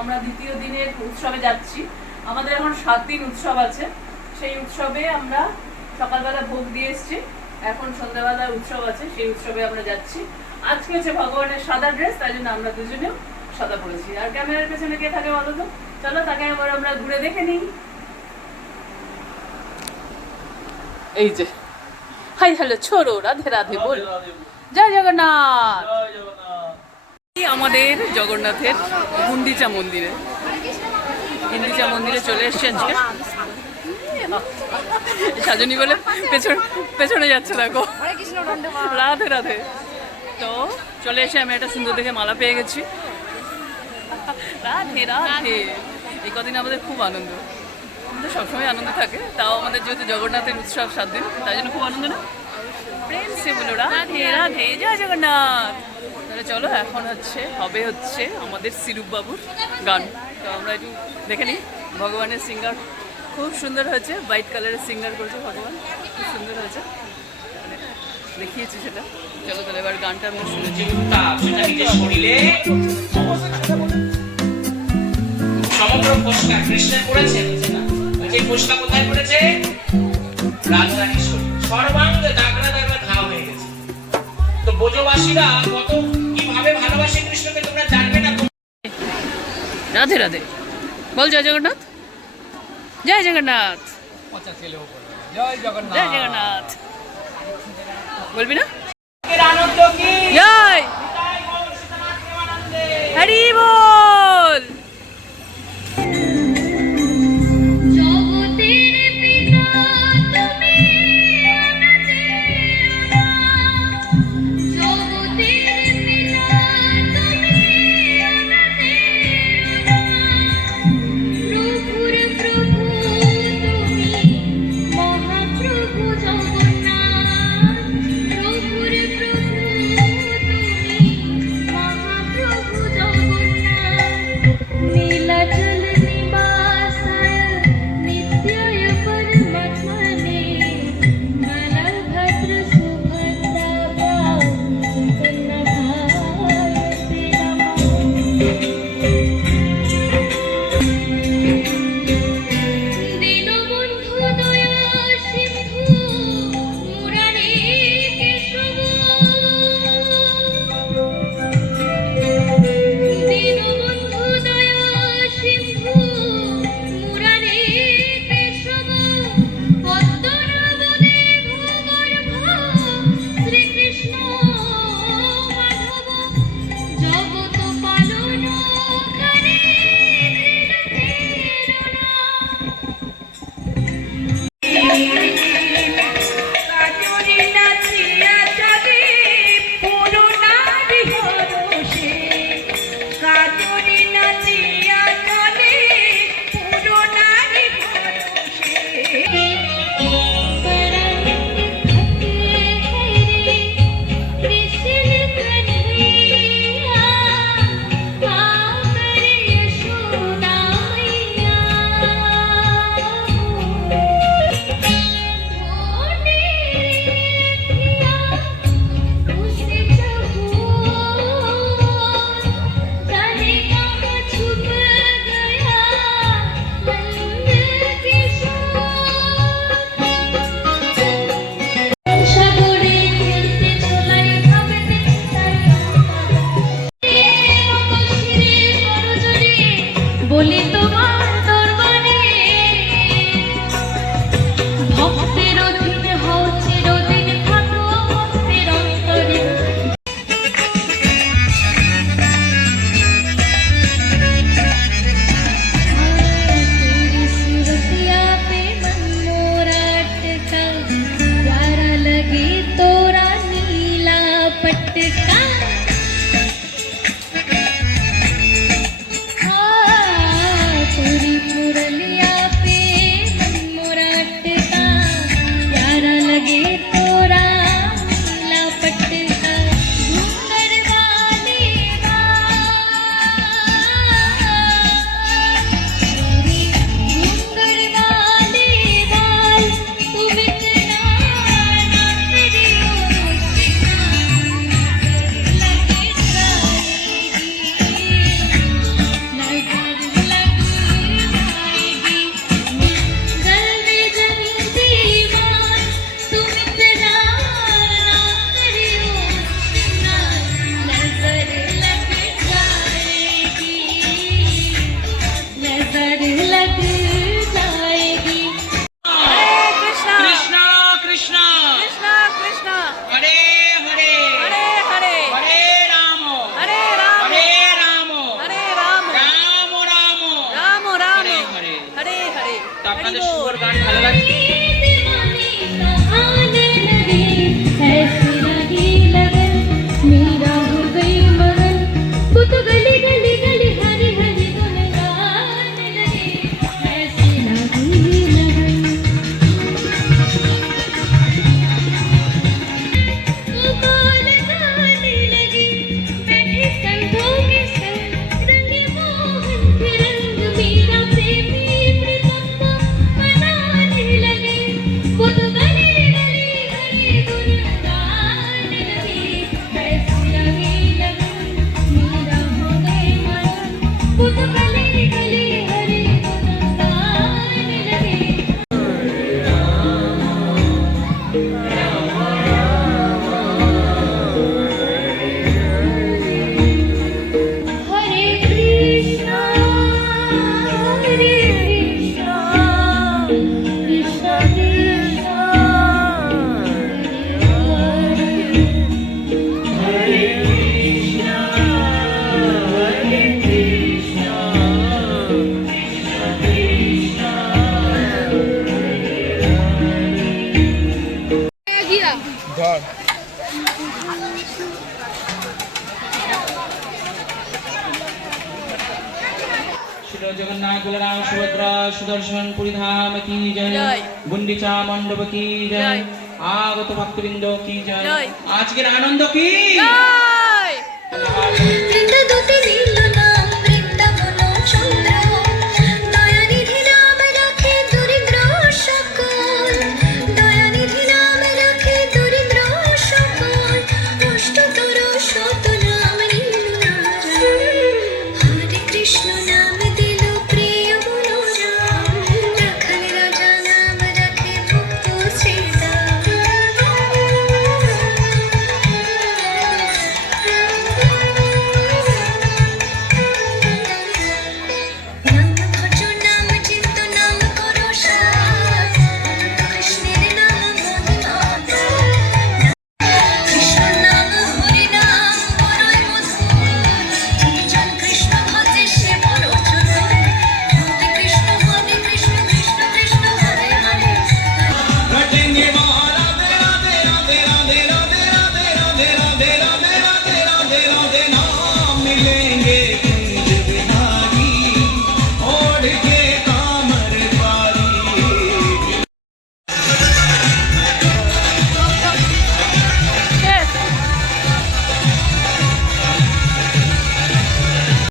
আমরা দ্বিতীয় দিনের উৎসবে যাচ্ছি। আমাদের এখন 7 দিন উৎসব আছে। সেই উৎসবে আমরা সকালবেলা ভোগ দিয়ে এসেছি, এখন সন্ধ্যাবেলা উৎসব আছে, সেই উৎসবে আমরা যাচ্ছি। আজকে হচ্ছে ভগবানের সাদা ড্রেস, তাই জন্য আমরা দুজনেও সাদা পরেছি। আর ক্যামেরার পেছনে কে থাকে বলো তো? চলো তাকে আবার আমরা ঘুরে দেখে নিই। এই যে হাই হ্যালো ছোড়ো, রাধে রাধে বল, জয় জগন্নাথ। আমাদের জগন্নাথের গুন্ডিচা মন্দিরে চলে এসছি আজকে। সাজনী বলে পেছনে যাচ্ছে, দেখো। রাধে রাধে। তো চলে এসে আমি একটা সুন্দর দেখে মালা পেয়ে গেছি। রাধে রাধে। এই কদিন আমাদের খুব আনন্দ, আমাদের সবসময় আনন্দ থাকে, তাও আমাদের যেহেতু জগন্নাথের উৎসব 7 দিন, তাই জন্য খুব আনন্দ না? প্রেম সে বলো রাধে রাধে, জয় জগন্নাথ। তাহলে চলো, এখন হচ্ছে আমাদের সিরূপ বাবুর গান। তো আমরা একটু দেখে নিই। ভগবানের সিঙ্গার খুব সুন্দর হয়েছে, হোয়াইট কালারের সিঙ্গার করেছে ভগবান, খুব সুন্দর হয়েছে, দেখিয়েছি সেটা। চলো তাহলে এবার গানটা আমরা শুনেছি। সমগ্র পোস্টটা কৃষ্ণের করেছে, যে পোস্টটা কোথায় পড়েছে? রাজধানী সর্বাঙ্গে দাগড়া দাগড়া ঘা হয়ে গেছে। তো ব্রজবাসীরা কত কিভাবে ভালোবাসে কৃষ্ণকে তোমরা জানবে না। রাধে রাধে বল, জয় জগন্নাথ, জয় জগন্নাথ, জয় জগন্নাথ, জয় জগন্নাথ। বলবি না? আনন্দ কি জয় হরি বল। আপনাদের শুভর গান ভালো লাগছে? ধর श्री जगन्नाथ बलराम सुभद्रा सुदर्शन पुरी धाम की जय, जय। गुंडीचा मंडप की जय, जय। आगत भक्तवृंद की जय, जय। आज के आनंद की জয়। जिंद दुती